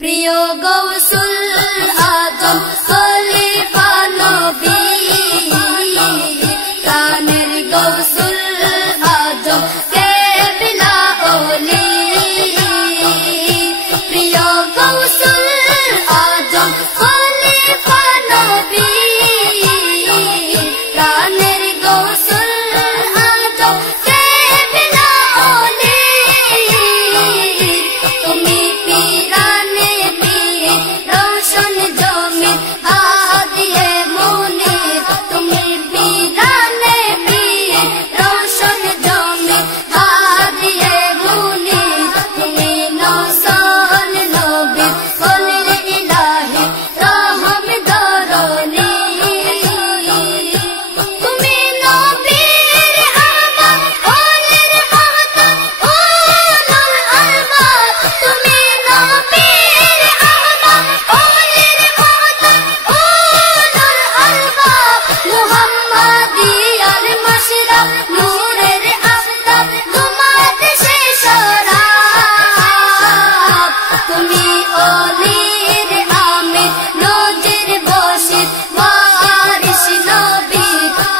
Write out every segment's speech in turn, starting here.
প্রিয় গৌসুল আজম খলিফা নবী, প্রাণের গৌসুল আজম কেবলা ওলি। প্রিয় গৌসুল আজম খলিফা নবী, প্রাণের গৌসুল আজম কেবলা ওলি। তুমি পীরানে পীর রোশন জমিন হাদিয়ে মুনির, তুমি পীরানে পীর রোশন জমিন হাদিয়ে মুনির। তুমি নওশান নবী খলিল ইলাহি রহম দরনি। তুমি নবীর আহমদ ওলির মাহতাব উলুল আলবাব। তুমি নবীর আহমদ ওলির মাহতাব উলুল আলবাব। মুহাম্মাদিয়ার মাশরাব নূরের আফতাব, তোমার শেষরাব। তুমি অলির আমির নজির বশির ওয়ারিস নবী।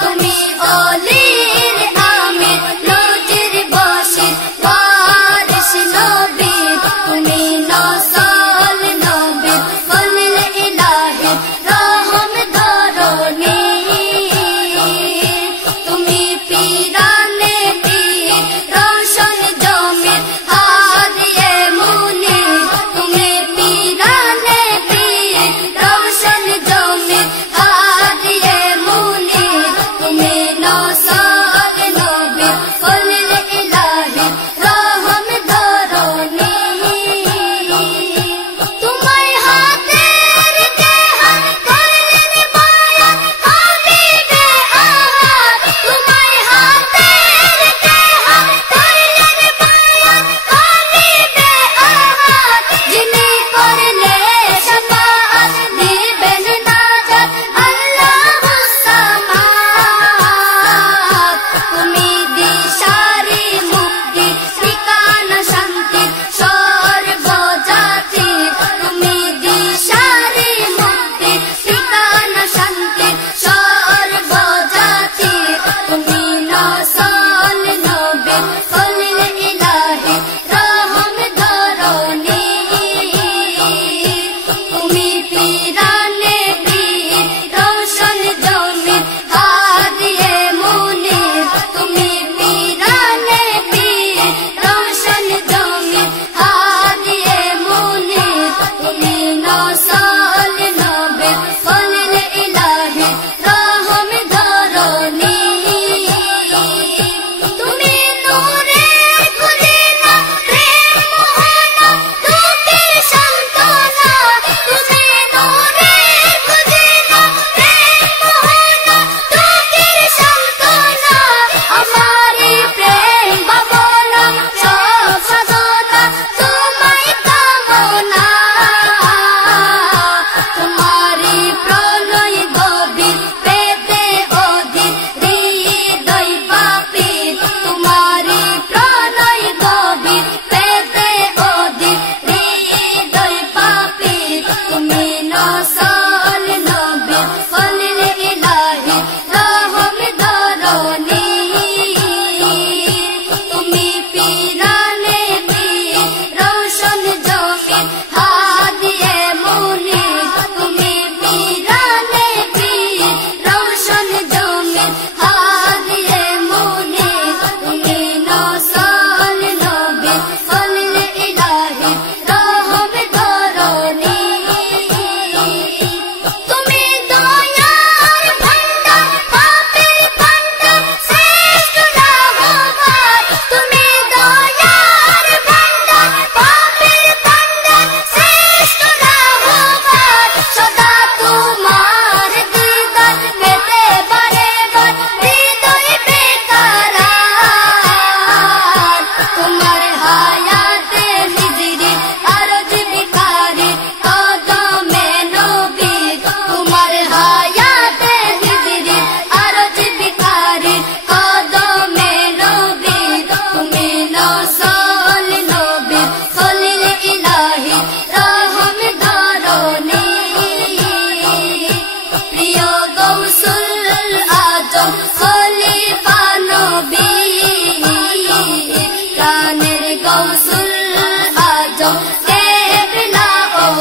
তুমি অলির আমির নজির বশির ওয়ারিস নবী। তুমি নওশান নবী খলিল ইলাহি রহম দরনি। তুমি পীরানে পীর রোশন জমিন হাদিয়ে মুনির, তুমি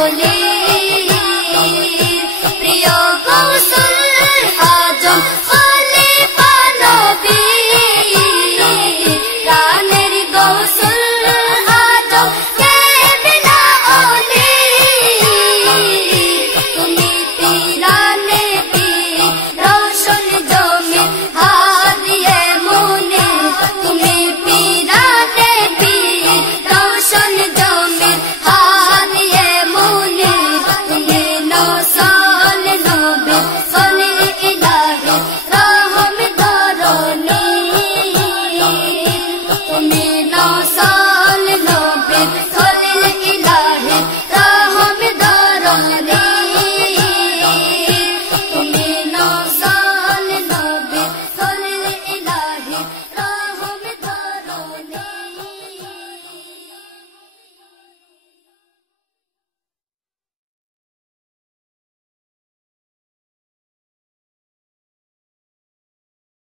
ওলি